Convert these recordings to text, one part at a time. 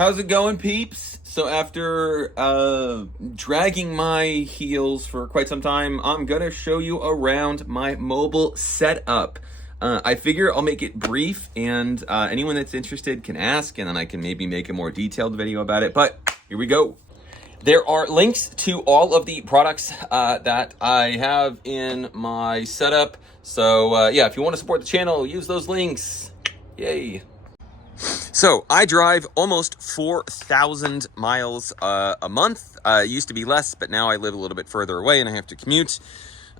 How's it going, peeps? So after dragging my heels for quite some time, I'm gonna show you around my mobile setup. I figure I'll make it brief, and anyone that's interested can ask, and then I can maybe make a more detailed video about it. But here we go. There are links to all of the products that I have in my setup. So yeah, if you want to support the channel, use those links. Yay. So I drive almost 4,000 miles a month. It used to be less, but now I live a little bit further away and I have to commute.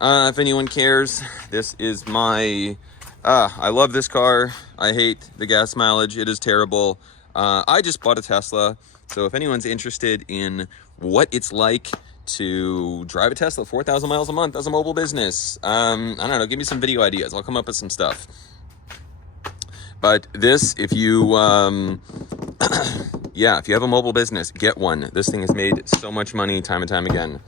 If anyone cares, this is my, I love this car. I hate the gas mileage. It is terrible. I just bought a Tesla. So if anyone's interested in what it's like to drive a Tesla 4,000 miles a month as a mobile business, I don't know, give me some video ideas. I'll come up with some stuff. But this, if you, yeah, if you have a mobile business, get one. This thing has made so much money time and time again.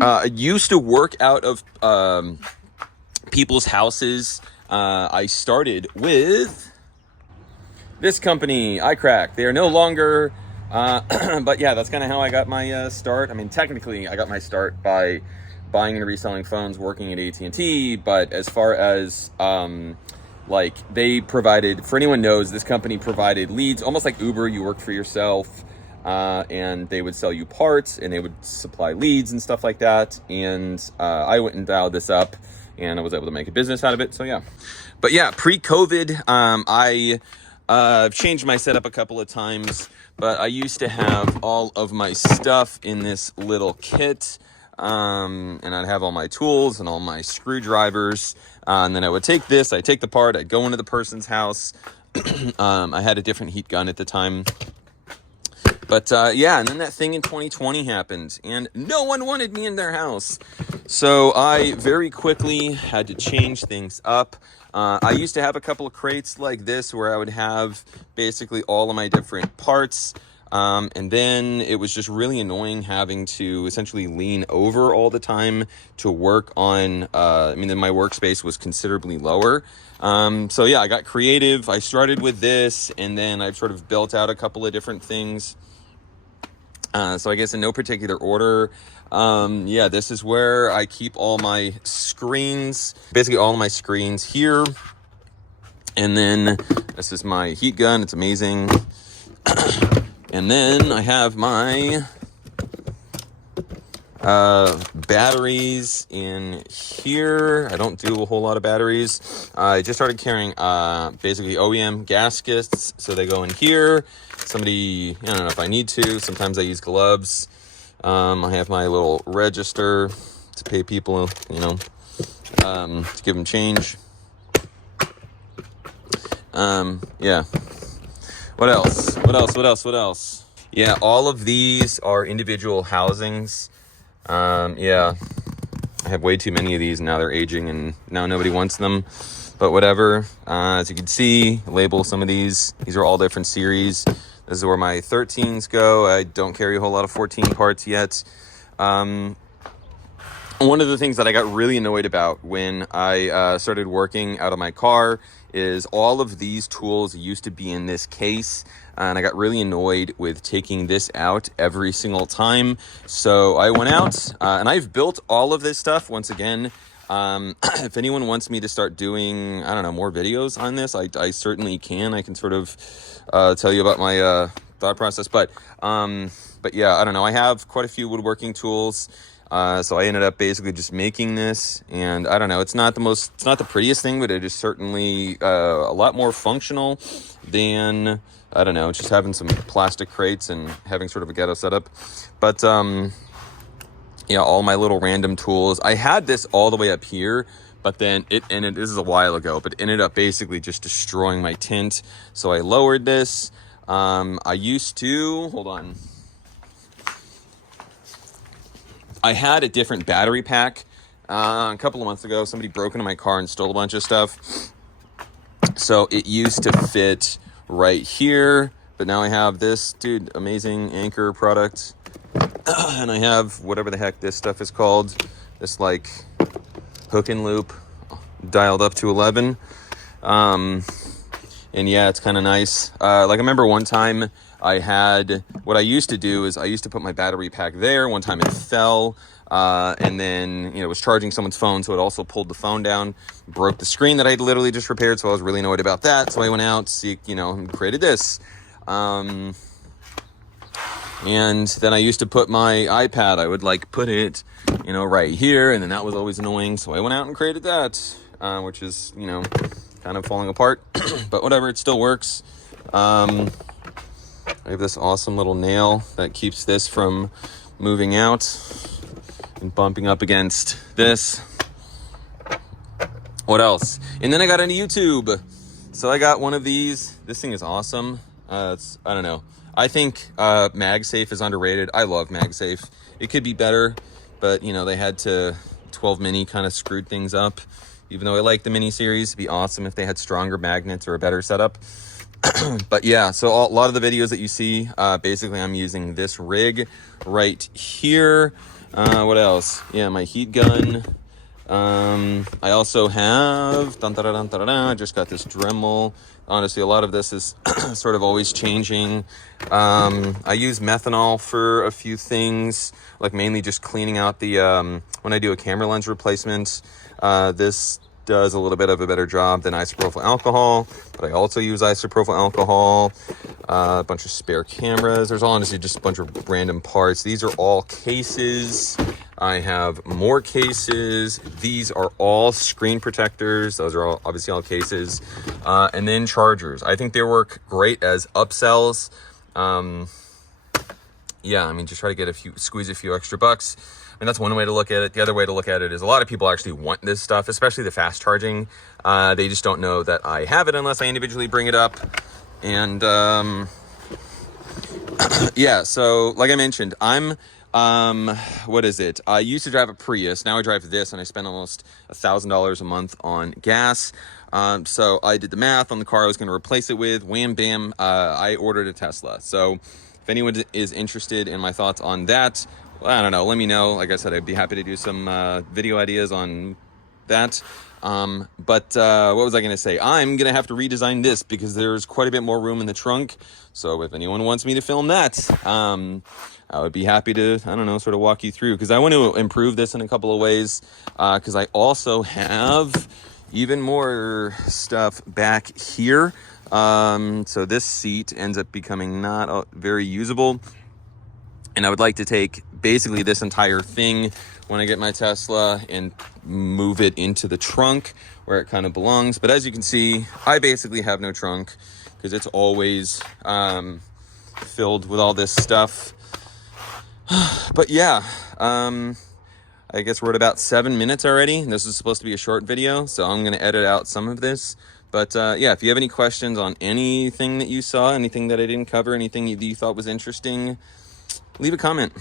I used to work out of people's houses. I started with this company, iCrack. They are no longer, but yeah, that's kind of how I got my start. I mean, technically, I got my start by buying and reselling phones, working at AT&T. But as far as like, they provided, for anyone knows, this company provided leads, almost like Uber. You worked for yourself, and they would sell you parts, and they would supply leads and stuff like that. And I went and dialed this up, and I was able to make a business out of it. So yeah, but yeah, pre-COVID, I've changed my setup a couple of times, but I used to have all of my stuff in this little kit. And I'd have all my tools and all my screwdrivers, and then I would take this, I'd take the part, I'd go into the person's house. I had a different heat gun at the time, but yeah, and then that thing in 2020 happened, and no one wanted me in their house, so I very quickly had to change things up. I used to have a couple of crates like this where I would have basically all of my different parts. And then it was just really annoying having to essentially lean over all the time to work on, I mean, then my workspace was considerably lower. So yeah, I got creative. I started with this, and then I've sort of built out a couple of different things. So I guess in no particular order, yeah, this is where I keep all my screens, basically all of my screens here. And then this is my heat gun. It's amazing. And then I have my batteries in here. I don't do a whole lot of batteries. I just started carrying basically OEM gaskets, so they go in here. I don't know if I need to. Sometimes I use gloves. I have my little register to pay people, you know, to give them change. Yeah. What else? Yeah, all of these are individual housings. Yeah, I have way too many of these, and now they're aging, and now nobody wants them. But whatever. As you can see, label some of these. These are all different series. This is where my 13s go. I don't carry a whole lot of 14 parts yet. One of the things that I got really annoyed about when I started working out of my car is all of these tools used to be in this case, and I got really annoyed with taking this out every single time. So I went out, and I've built all of this stuff. Once again, if anyone wants me to start doing, I don't know, more videos on this, I certainly can. I can sort of tell you about my thought process, but yeah, I don't know. I have quite a few woodworking tools. So I ended up basically just making this, and I don't know, it's not the prettiest thing, but it is certainly a lot more functional than, I don't know, just having some plastic crates and having sort of a ghetto setup. But yeah, all my little random tools. I had this all the way up here, but then this is a while ago, but it ended up basically just destroying my tint. So I lowered this. I used to, hold on. I had a different battery pack a couple of months ago. Somebody broke into my car and stole a bunch of stuff. So it used to fit right here, but now I have this, dude, amazing Anchor product. And I have whatever the heck this stuff is called. This like hook and loop dialed up to 11. And yeah, it's kind of nice. Like I remember one time what I used to do is I used to put my battery pack there. One time it fell, and then, it was charging someone's phone, so it also pulled the phone down, broke the screen that I'd literally just repaired, so I was really annoyed about that. So I went out, and created this. And then I used to put my iPad, I would put it, right here, and then that was always annoying. So I went out and created that, which is, kind of falling apart, but whatever, it still works. I have this awesome little nail that keeps this from moving out and bumping up against this. What else? And then I got into YouTube. So I got one of these. This thing is awesome. I don't know. I think MagSafe is underrated. I love MagSafe. It could be better, but they had to 12 mini kind of screwed things up. Even though I like the mini series, it'd be awesome if they had stronger magnets or a better setup. But yeah, so a lot of the videos that you see, basically I'm using this rig right here. What else? Yeah, my heat gun. I also have, I just got this Dremel. Honestly, a lot of this is sort of always changing. I use methanol for a few things, like mainly just cleaning out the, when I do a camera lens replacement, this does a little bit of a better job than isopropyl alcohol, but I also use isopropyl alcohol, a bunch of spare cameras. There's honestly just a bunch of random parts. These are all cases. I have more cases. These are all screen protectors. Those are obviously all cases. And then chargers. I think they work great as upsells. Yeah, just try to squeeze a few extra bucks. That's one way to look at it. The other way to look at it is a lot of people actually want this stuff, especially the fast charging. They just don't know that I have it unless I individually bring it up. And yeah, so like I mentioned, what is it? I used to drive a Prius. Now I drive this, and I spend almost $1,000 a month on gas. So I did the math on the car I was going to replace it with. Wham, bam, I ordered a Tesla. So if anyone is interested in my thoughts on that, I don't know, let me know. Like I said, I'd be happy to do some video ideas on that. But what was I going to say? I'm going to have to redesign this because there's quite a bit more room in the trunk. So if anyone wants me to film that, I would be happy to, I don't know, sort of walk you through, because I want to improve this in a couple of ways, because I also have even more stuff back here. So this seat ends up becoming not very usable. And I would like to take basically this entire thing when I get my Tesla and move it into the trunk where it kind of belongs. But as you can see, I basically have no trunk because it's always filled with all this stuff. But yeah, I guess we're at about 7 minutes already. This is supposed to be a short video, so I'm going to edit out some of this. But yeah, if you have any questions on anything that you saw, anything that I didn't cover, anything that you thought was interesting, leave a comment.